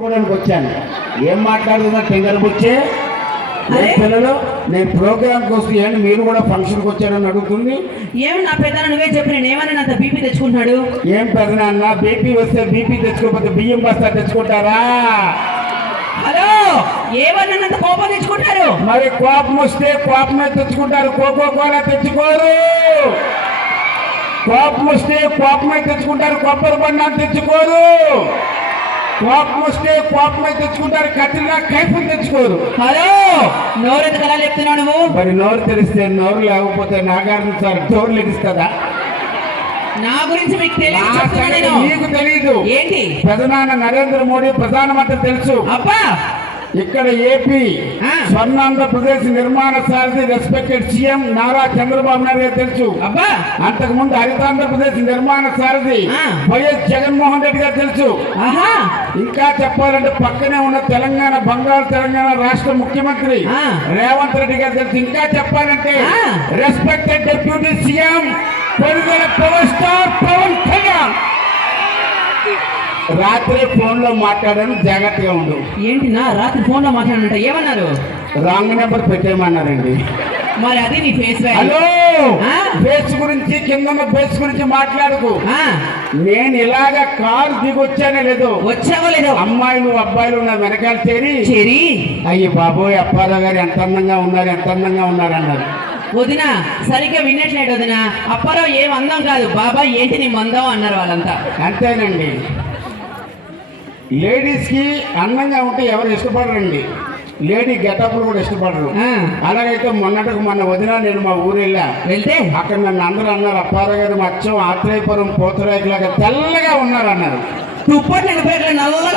మాట్లాడుకోవడానికి వచ్చాను. ఏం మాట్లాడుతున్నా టింగర్ బుచ్చే? పిల్లలు నేను ప్రోగ్రామ్కి వస్తే ఏంటి? మీరు కూడా ఫంక్షన్కి వచ్చారని అడుగుతుంది. ఏమి నా పెద్ద నువ్వే చెప్పి నేను ఏమన్నా అంత బీపీ తెచ్చుకుంటున్నాడు? ఏం పెదనాన్న బీపీ వస్తే బీపీ తెచ్చుకోకపోతే బియ్యం బస్తా తెచ్చుకుంటారా? హలో ఏమన్నంత కోపం తెచ్చుకుంటారు? మరి కోపం వస్తే కోపమే తెచ్చుకుంటారు. కోకో కోలా తెచ్చుకోరు. కోపం వస్తే కోపమే తెచ్చుకుంటారు. కొబ్బరి బండాలు తెచ్చుకోరు. కోపం వస్తే కోపమే తెచ్చుకుంటారు కత్తిగా కైపులు తెచ్చుకోరు. హలో! నోరెందుకు అలా చెప్తున్నావు నువ్వు? మరి నోరు తెరిస్తే నోరు లేకపోతే నాగార్జున సార్ డోర్ లెగిస్తుందా నా గురించి మీకు తెలియదు చెప్తున్నా నేను. నీకు తెలీదు. ఏంటి? పెదనాన్న నరేంద్ర మోడీ ప్రధానమంత్రి తెలుసు. అబ్బా! ఇక్కడ ఏపీ ఆ. స్వర్ణాంధ్రప్రదేశ్ నిర్మాణ సారథి రెస్పెక్టెడ్ సీఎం నారా చంద్రబాబు నాయుడు గారు తెలుసు అబ్బా అంతకు ముందు హరితాంధ్రప్రదేశ్ నిర్మాణ సారథి. వైఎస్ జగన్మోహన్ రెడ్డి గారు తెలుసు ఇంకా చెప్పాలంటే పక్కనే ఉన్న తెలంగాణ బంగారు తెలంగాణ రాష్ట్ర ముఖ్యమంత్రి. రేవంత్ రెడ్డి గారు తెలుసు ఇంకా చెప్పాలంటే. Respected deputy CM power star Pawan Kalyan రాత్రి ఫోన్లో మాట్లాడాను జాగ్రత్తగా ఉండు. ఏంటి నా రాత్రి ఫోన్లో మాట్లాడంట ఏమన్నారు? రాంగ్ నెంబర్ పెట్టేయమన్నారండి. మరి అది నీ ఫేస్ హలో! ఆ? బేస్ గురించి కింద ఉన్న బేస్ గురించి మాట్లాడుకు. నేను ఇలాగ కారు దిగొచ్చానే లేదు. వచ్చావో లేదో? అమ్మాయిలు అబ్బాయిలు నా వెనకాల చేరి చెరి. అయ్యి బాబోయ్ అప్పారావు గారు ఎంత అందంగా ఉన్నారు ఎంత అందంగా ఉన్నారు అన్నారు. వదిన సరిగ్గా విన్నట్లేదు వదిన. అప్పారావు ఏం అందం కాదు. బాబా ఏంటి నీ మందం అన్నారు వాళ్ళంతా. అంతేనండి. లేడీస్కి అందంగా ఉంటే ఎవరు ఇష్టపడరండి. లేడీ గెటప్లు కూడా ఇష్టపడరు. అలాగైతే మొన్నటికి మొన్న వదిన నేను మా ఊరు వెళ్ళా వెళ్తే? అక్కడ నన్ను అందరూ అన్నారు అప్పారావు గారు మచ్చం ఆత్రేయపురం పోతరాయకులాగా తెల్లగా ఉన్నారు అన్నారు. తుప్పటి నల్లగా